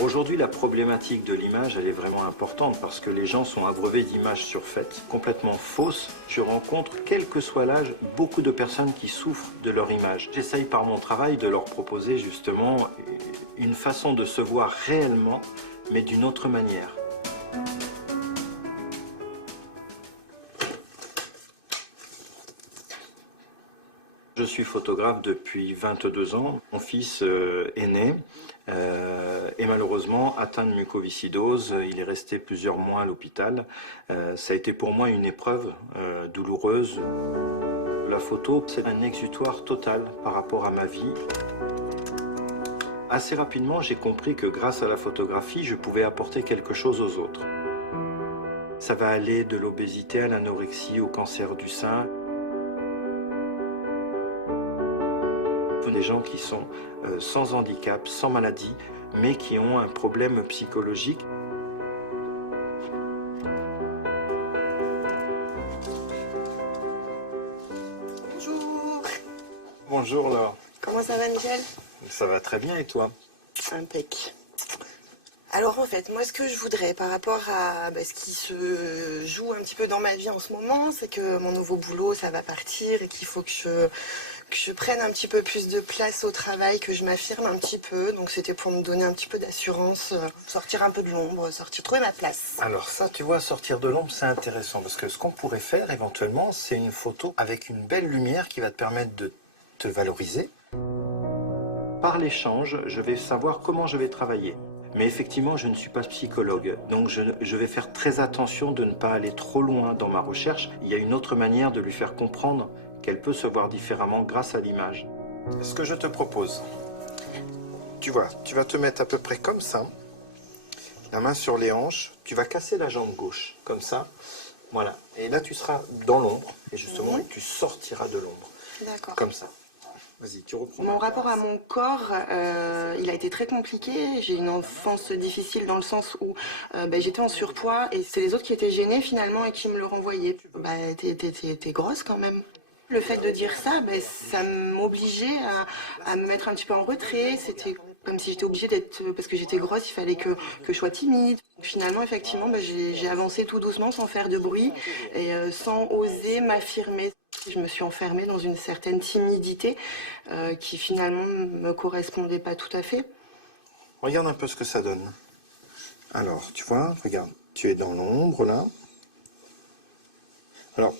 Aujourd'hui, la problématique de l'image, elle est vraiment importante parce que les gens sont abreuvés d'images surfaites, complètement fausses. Je rencontre, quel que soit l'âge, beaucoup de personnes qui souffrent de leur image. J'essaye par mon travail de leur proposer justement une façon de se voir réellement, mais d'une autre manière. Je suis photographe depuis 22 ans. Mon fils est né et malheureusement atteint de mucoviscidose. Il est resté plusieurs mois à l'hôpital. Ça a été pour moi une épreuve douloureuse. La photo, c'est un exutoire total par rapport à ma vie. Assez rapidement, j'ai compris que grâce à la photographie, je pouvais apporter quelque chose aux autres. Ça va aller de l'obésité à l'anorexie, au cancer du sein. Des gens qui sont sans handicap, sans maladie, mais qui ont un problème psychologique. Bonjour. Bonjour Laure. Comment ça va, Michel? Ça va très bien et toi? Impec. Alors en fait, moi ce que je voudrais par rapport à ce qui se joue un petit peu dans ma vie en ce moment, c'est que mon nouveau boulot, ça va partir et qu'il faut que je prenne un petit peu plus de place au travail, que je m'affirme un petit peu. Donc c'était pour me donner un petit peu d'assurance, sortir un peu de l'ombre, trouver ma place. Alors ça, tu vois, sortir de l'ombre, c'est intéressant parce que ce qu'on pourrait faire éventuellement, c'est une photo avec une belle lumière qui va te permettre de te valoriser. Par l'échange, je vais savoir comment je vais travailler. Mais effectivement, je ne suis pas psychologue, donc je vais faire très attention de ne pas aller trop loin dans ma recherche. Il y a une autre manière de lui faire comprendre qu'elle peut se voir différemment grâce à l'image. Ce que je te propose, tu vois, tu vas te mettre à peu près comme ça, la main sur les hanches, tu vas casser la jambe gauche, comme ça, voilà. Et là, tu seras dans l'ombre, et justement, tu sortiras de l'ombre. D'accord. Comme ça. Vas-y, tu reprends. Mon rapport à mon corps, il a été très compliqué. J'ai une enfance difficile dans le sens où j'étais en surpoids et c'est les autres qui étaient gênés finalement et qui me le renvoyaient. T'es grosse quand même. Le fait de dire ça, ça m'obligeait à me mettre un petit peu en retrait. C'était comme si j'étais obligée d'être... Parce que j'étais grosse, il fallait que je sois timide. Finalement, effectivement, j'ai avancé tout doucement sans faire de bruit et sans oser m'affirmer. Je me suis enfermée dans une certaine timidité qui finalement ne me correspondait pas tout à fait. Regarde un peu ce que ça donne. Alors, tu vois, regarde, tu es dans l'ombre là. Alors,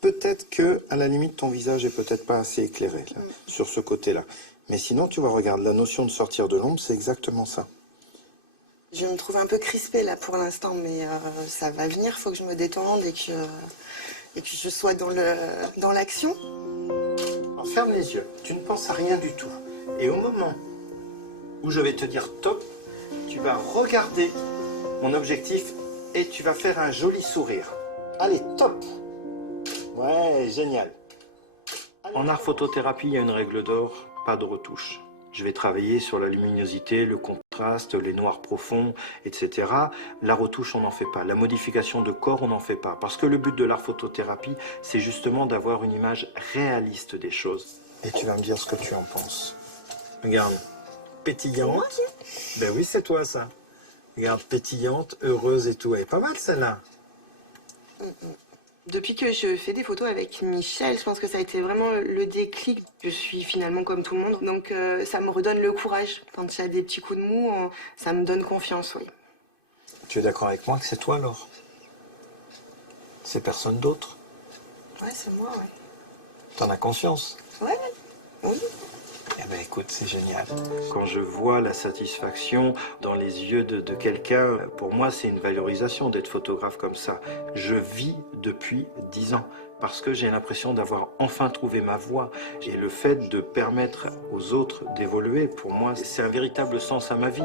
peut-être que, à la limite, ton visage est peut-être pas assez éclairé là, sur ce côté-là. Mais sinon, tu vois, regarde, la notion de sortir de l'ombre, c'est exactement ça. Je me trouve un peu crispée là pour l'instant, mais ça va venir, il faut que je me détende et que je sois dans l'action. Alors, ferme les yeux, tu ne penses à rien du tout. Et au moment où je vais te dire top, tu vas regarder mon objectif et tu vas faire un joli sourire. Allez, top! Ouais, génial. En art photothérapie, il y a une règle d'or, pas de retouche. Je vais travailler sur la luminosité, le contraste, les noirs profonds, etc. La retouche, on n'en fait pas. La modification de corps, on n'en fait pas. Parce que le but de l'art photothérapie, c'est justement d'avoir une image réaliste des choses. Et tu vas me dire ce que tu en penses. Regarde, pétillante. Ben oui, c'est toi ça. Regarde, pétillante, heureuse et tout. Elle est pas mal celle-là. Depuis que je fais des photos avec Michel, je pense que ça a été vraiment le déclic. Je suis finalement comme tout le monde, donc ça me redonne le courage. Quand il y a des petits coups de mou, ça me donne confiance, oui. Tu es d'accord avec moi que c'est toi, Laure? C'est personne d'autre? Ouais, c'est moi, ouais. T'en as conscience? Ouais, oui. Eh ben écoute, c'est génial. Quand je vois la satisfaction dans les yeux de quelqu'un, pour moi c'est une valorisation d'être photographe comme ça. Je vis depuis 10 ans parce que j'ai l'impression d'avoir enfin trouvé ma voie. Et le fait de permettre aux autres d'évoluer, pour moi, c'est un véritable sens à ma vie.